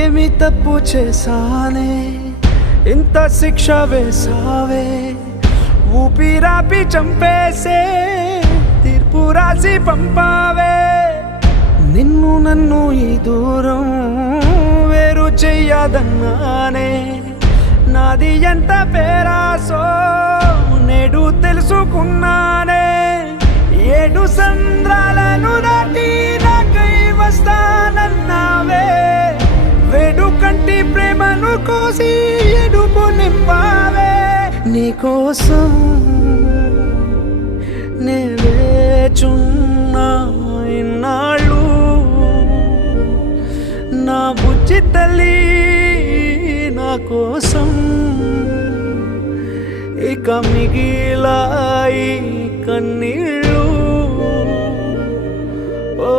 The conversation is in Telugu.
ఏమి తప్పు చేశానే ఇంత శిక్ష వేసావే ఊపిరాపి చంపేసే తీర్పు రాసి పంపావే నిన్ను నన్ను ఈ దూరం వేరు చెయ్యదన్నానే నాది ఎంత పేరాసో నేడు తెలుసుకున్నానే 7 సంద్రాలను దాటి నాకై వస్తానన్నావే వేడుకంటి ప్రేమను కోసి ఎడుపు నింపావే నీకోసం నే వేచున్నా ఇన్నాళ్ళు నా బుజ్జి తల్లి నా కోసం ఇక మిగిలాయి కన్నీళ్ళు ఓ